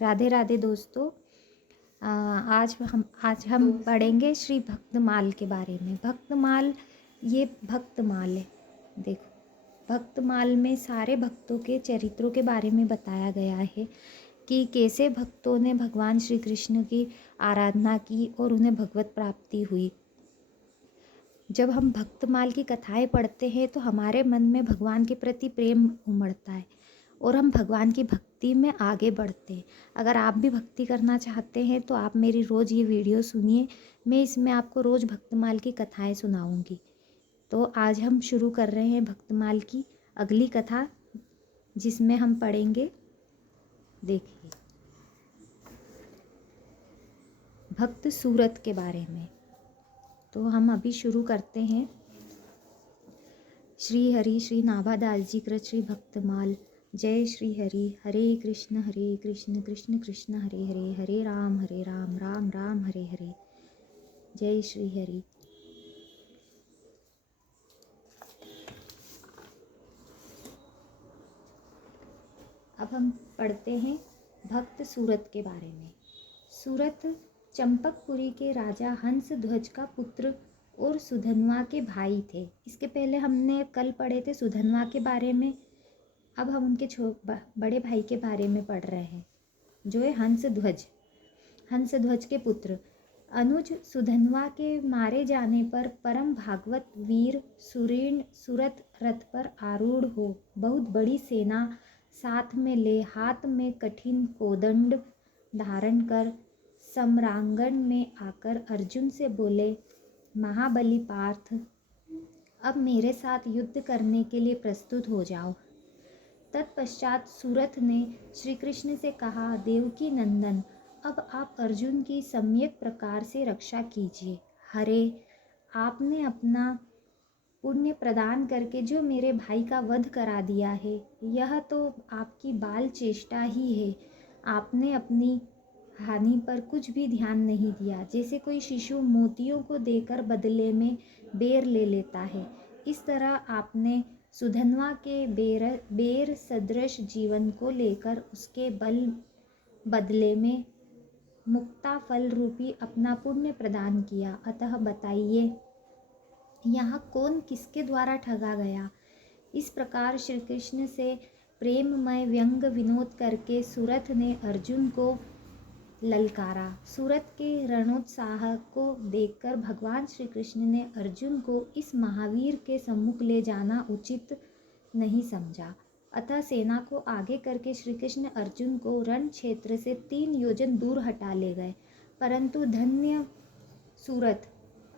राधे राधे दोस्तों। आज हम पढ़ेंगे श्री भक्तमाल के बारे में। भक्तमाल ये भक्तमाल है। देखो, भक्तमाल में सारे भक्तों के चरित्रों के बारे में बताया गया है कि कैसे भक्तों ने भगवान श्री कृष्ण की आराधना की और उन्हें भगवत प्राप्ति हुई। जब हम भक्तमाल की कथाएं पढ़ते हैं तो हमारे मन में भगवान के प्रति प्रेम उमड़ता है और हम भगवान की भक्ति में आगे बढ़ते हैं। अगर आप भी भक्ति करना चाहते हैं तो आप मेरी रोज़ ये वीडियो सुनिए। मैं इसमें आपको रोज़ भक्तमाल की कथाएं सुनाऊंगी। तो आज हम शुरू कर रहे हैं भक्तमाल की अगली कथा, जिसमें हम पढ़ेंगे, देखिए, भक्त सूरत के बारे में। तो हम अभी शुरू करते हैं। श्री हरि श्री नाभादास जी कृत श्री भक्तमाल। जय श्री हरि। हरे कृष्ण कृष्ण कृष्ण हरे हरे, हरे राम राम राम हरे हरे। जय श्री हरि। अब हम पढ़ते हैं भक्त सूरत के बारे में। सूरत चंपकपुरी के राजा हंस ध्वज का पुत्र और सुधन्वा के भाई थे। इसके पहले हमने कल पढ़े थे सुधन्वा के बारे में। अब हम उनके बड़े भाई के बारे में पढ़ रहे हैं, जो है हंस ध्वज के पुत्र। अनुज सुधन्वा के मारे जाने पर परम भागवत वीर सुरीर्ण सूरत रथ पर आरूढ़ हो बहुत बड़ी सेना साथ में ले हाथ में कठिन कोदंड धारण कर सम्रांगण में आकर अर्जुन से बोले, महाबली पार्थ, अब मेरे साथ युद्ध करने के लिए प्रस्तुत हो जाओ। तत्पश्चात सूरत ने श्री कृष्ण से कहा, देवकी नंदन, अब आप अर्जुन की सम्यक प्रकार से रक्षा कीजिए। हरे, आपने अपना पुण्य प्रदान करके जो मेरे भाई का वध करा दिया है, यह तो आपकी बाल चेष्टा ही है। आपने अपनी हानि पर कुछ भी ध्यान नहीं दिया, जैसे कोई शिशु मोतियों को देकर बदले में बेर ले लेता है। इस तरह आपने सुधन्वा के बेर सदृश जीवन को लेकर उसके बदले में मुक्ता फल रूपी अपना पुण्य प्रदान किया। अतः बताइए, यहाँ कौन किसके द्वारा ठगा गया? इस प्रकार श्री कृष्ण से प्रेममय व्यंग विनोद करके सूरत ने अर्जुन को ललकारा। सूरत के रणोत्साह को देखकर भगवान श्री कृष्ण ने अर्जुन को इस महावीर के सम्मुख ले जाना उचित नहीं समझा। अतः सेना को आगे करके श्री कृष्ण अर्जुन को रण क्षेत्र से 3 योजन दूर हटा ले गए। परंतु धन्य सूरत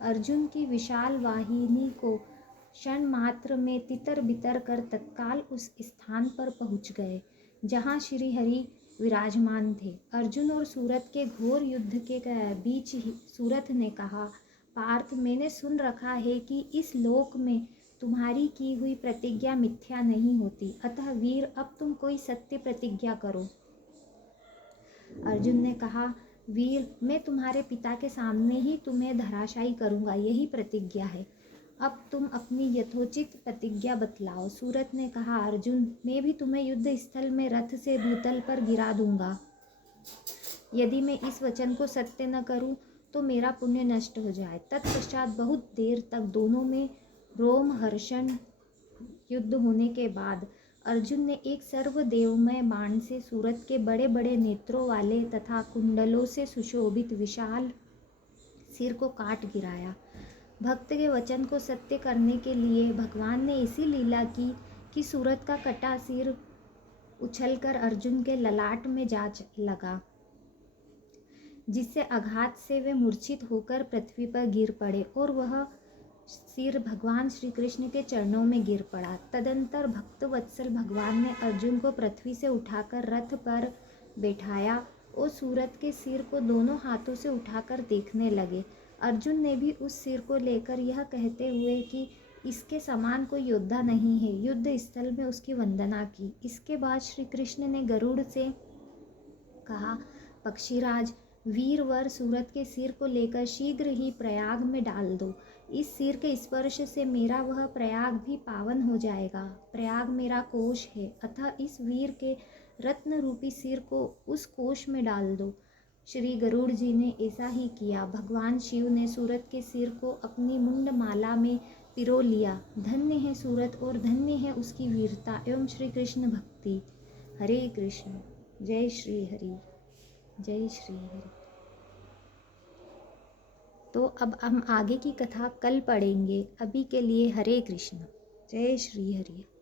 अर्जुन की विशाल वाहिनी को क्षण मात्र में तितर बितर कर तत्काल उस स्थान पर पहुंच गए जहां श्री हरि विराजमान थे। अर्जुन और सूरत के घोर युद्ध के बीच ही सूरत ने कहा, पार्थ, मैंने सुन रखा है कि इस लोक में तुम्हारी की हुई प्रतिज्ञा मिथ्या नहीं होती। अतः वीर, अब तुम कोई सत्य प्रतिज्ञा करो। अर्जुन ने कहा, वीर, मैं तुम्हारे पिता के सामने ही तुम्हें धराशायी करूंगा, यही प्रतिज्ञा है। अब तुम अपनी यथोचित प्रतिज्ञा बतलाओ। सूरत ने कहा, अर्जुन, मैं भी तुम्हें युद्ध स्थल में रथ से भूतल पर गिरा दूंगा। यदि मैं इस वचन को सत्य न करूं तो मेरा पुण्य नष्ट हो जाए। तत्पश्चात बहुत देर तक दोनों में रोमहर्षण युद्ध होने के बाद अर्जुन ने एक सर्वदेवमय बाण से सूरत के बड़े बड़े नेत्रों वाले तथा कुंडलों से सुशोभित विशाल सिर को काट गिराया। भक्त के वचन को सत्य करने के लिए भगवान ने ऐसी लीला की कि सूरत का कटा सिर उछलकर अर्जुन के ललाट में जा लगा, जिससे आघात से वे मूर्छित होकर पृथ्वी पर गिर पड़े और वह सिर भगवान श्री कृष्ण के चरणों में गिर पड़ा। तदंतर भक्त वत्सल भगवान ने अर्जुन को पृथ्वी से उठाकर रथ पर बैठाया और सूरत के सिर को दोनों हाथों से उठाकर देखने लगे। अर्जुन ने भी उस सिर को लेकर यह कहते हुए कि इसके समान कोई योद्धा नहीं है, युद्ध स्थल में उसकी वंदना की। इसके बाद श्री कृष्ण ने गरुड़ से कहा, पक्षीराज, वीरवर सूरत के सिर को लेकर शीघ्र ही प्रयाग में डाल दो। इस सिर के स्पर्श से मेरा वह प्रयाग भी पावन हो जाएगा। प्रयाग मेरा कोष है, अतः इस वीर के रत्न रूपी सिर को उस कोष में डाल दो। श्री गरुड़ जी ने ऐसा ही किया। भगवान शिव ने सूरत के सिर को अपनी मुंड माला में पिरो लिया। धन्य है सूरत और धन्य है उसकी वीरता एवं श्री कृष्ण भक्ति। हरे कृष्ण। जय श्री हरि। जय श्री हरि। तो अब हम आगे की कथा कल पढ़ेंगे। अभी के लिए हरे कृष्ण। जय श्री हरि।